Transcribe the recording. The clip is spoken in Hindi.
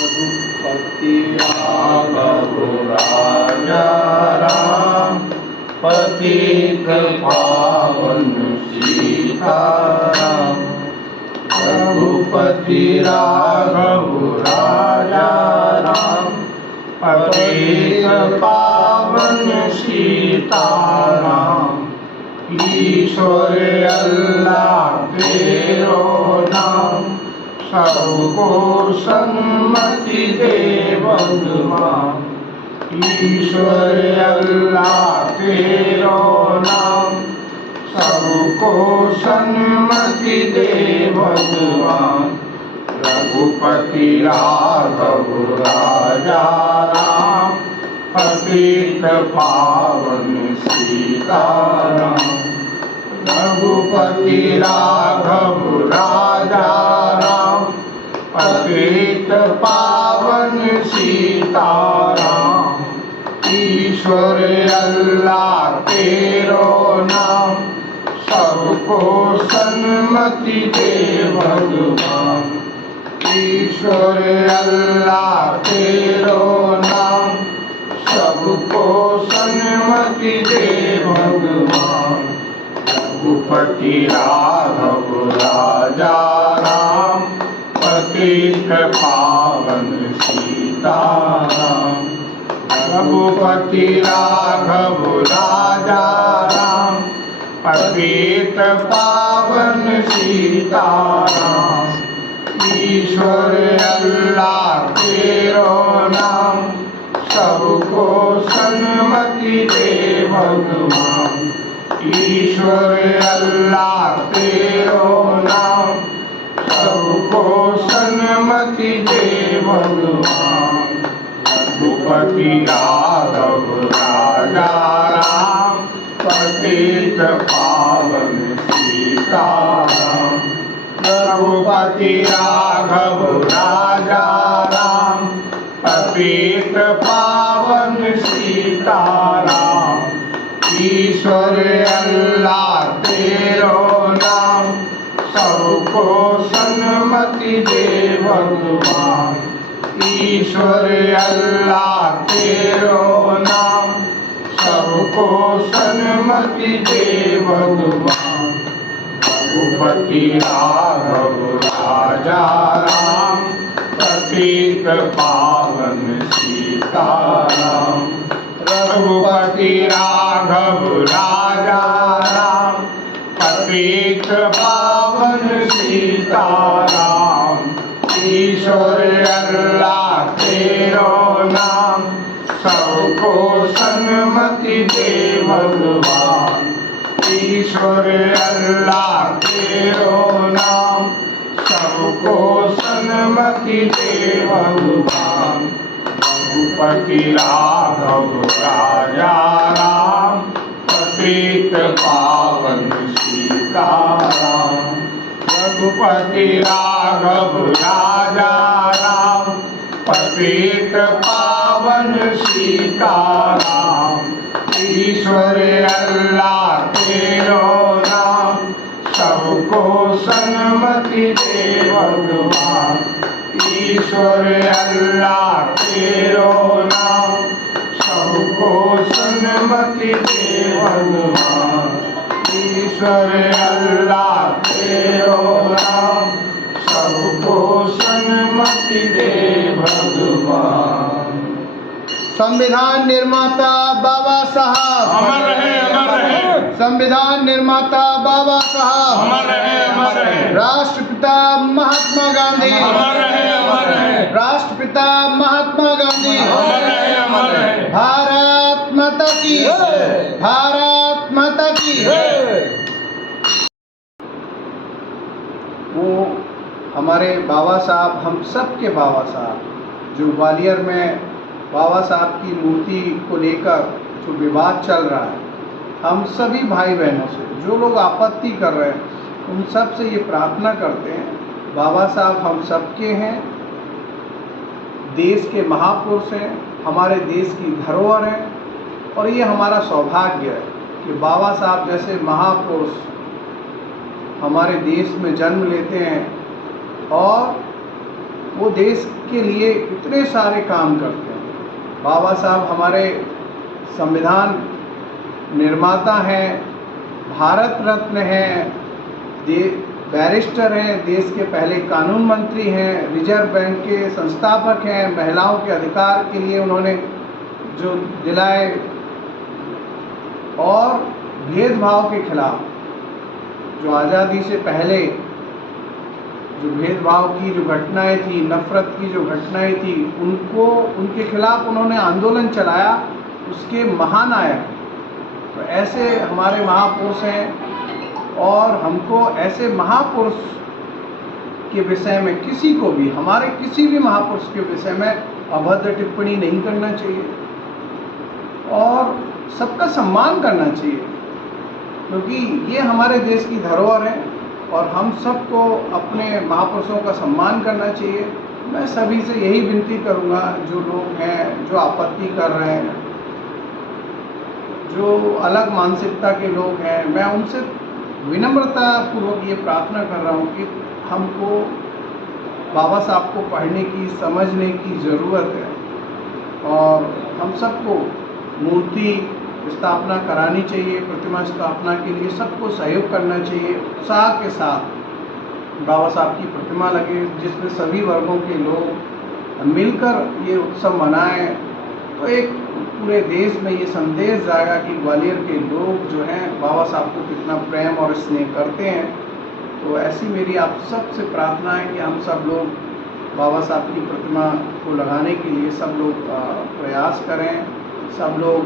रघुपति राघव राजा राम, पतित पावन सीताराम। रघुपति राघव राजा राम, पतित पावन सीताराम। ईश्वर अल्लाह तेरो नाम, सबको सन्मति दे भगवान। ईश्वर अल्लाह तेरो नाम, सबको सन्मति दे भगवान। रघुपति राघव राजा राम, पतित पावन सीताराम। रघुपति राघव राजा राम, पतित पावन सीताराम। ईश्वर अल्लाह तेरो नाम, सबको सन्मति दे भगवान। ईश्वर अल्लाह तेरो नाम, सबको सन्मति दे भगवान। रघुपति राघव राजा राम, पतित पावन सीताराम। रघुपति राघव राजा राम, पतित पावन सीताराम। ईश्वर अल्लाह तेरो नाम, सबको सन्मति दे भगवान। ईश्वर अल्लाह तेरो नाम, सबको सन्मति दे भगवान। रघुपति राघव राजा राम, पतित पावन सीताराम। रघुपति राघव राजा राम, पतित पावन सीताराम। ईश्वर अल्लाह तेरो नाम, सबको सन्मति दे भगवान। ईश्वर अल्लाह तेरो नाम, सबको सन्मति दे भगवान। रघुपति राघव राजा राम, पतित पावन सीताराम। रघुपति राघव राजा राम, पतित पावन सीताराम। ईश्वर अल्लाह तेरो नाम, सबको सन्मति दे भगवान। ईश्वर अल्लाह तेरो नाम, सबको सन्मति दे भगवान। रघुपति राघव राजा राम, पतित पावन सीताराम। रघुपति राघव राजा राम, पतित पावन सीताराम। ईश्वर अल्लाह तेरो नाम, सबको सन्मति दे भगवान। ईश्वर अल्लाह तेरो नाम, सबको सन्मति दे भगवान। ईश्वर अल्लाह तेरो नाम, सबको सन्मति दे भगवान। संविधान निर्माता बाबा साहब अमर रहे, अमर रहे। संविधान निर्माता बाबा साहब अमर रहे, अमर रहे। राष्ट्रपिता महात्मा गांधी अमर रहे, अमर रहे। राष्ट्रपिता महात्मा गांधी अमर रहे, अमर रहे। भारत माता की भारत माता की वो हमारे बाबा साहब, हम सब के बाबा साहब, जो ग्वालियर में बाबा साहब की मूर्ति को लेकर जो विवाद चल रहा है, हम सभी भाई बहनों से, जो लोग आपत्ति कर रहे हैं, उन सब से ये प्रार्थना करते हैं, बाबा साहब हम सबके हैं, देश के महापुरुष हैं, हमारे देश की धरोहर हैं, और ये हमारा सौभाग्य है कि बाबा साहब जैसे महापुरुष हमारे देश में जन्म लेते हैं और वो देश के लिए इतने सारे काम करते हैं। बाबा साहब हमारे संविधान निर्माता हैं, भारत रत्न हैं, बैरिस्टर हैं, देश के पहले कानून मंत्री हैं, रिजर्व बैंक के संस्थापक हैं, महिलाओं के अधिकार के लिए उन्होंने जो दिलाए और भेदभाव के खिलाफ जो आज़ादी से पहले जो भेदभाव की जो घटनाएं थी, नफ़रत की जो घटनाएं थी, उनके खिलाफ उन्होंने आंदोलन चलाया, उसके महानायक। तो ऐसे हमारे महापुरुष हैं और हमको ऐसे महापुरुष के विषय में किसी को भी, हमारे किसी भी महापुरुष के विषय में अभद्र टिप्पणी नहीं करना चाहिए और सबका सम्मान करना चाहिए, क्योंकि ये हमारे देश की धरोहर है और हम सबको अपने महापुरुषों का सम्मान करना चाहिए। मैं सभी से यही विनती करूँगा, जो लोग हैं जो आपत्ति कर रहे हैं, जो अलग मानसिकता के लोग हैं, मैं उनसे विनम्रतापूर्वक ये प्रार्थना कर रहा हूँ कि हमको बाबा साहब को पढ़ने की, समझने की ज़रूरत है और हम सबको मूर्ति स्थापना करानी चाहिए। प्रतिमा स्थापना के लिए सबको सहयोग करना चाहिए, उत्साह के साथ बाबा साहब की प्रतिमा लगे, जिसमें सभी वर्गों के लोग मिलकर ये उत्सव मनाएं। तो एक पूरे देश में ये संदेश जाएगा कि ग्वालियर के लोग जो हैं बाबा साहब को कितना प्रेम और स्नेह करते हैं। तो ऐसी मेरी आप सब से प्रार्थना है कि हम सब लोग बाबा साहब की प्रतिमा को लगाने के लिए सब लोग प्रयास करें, सब लोग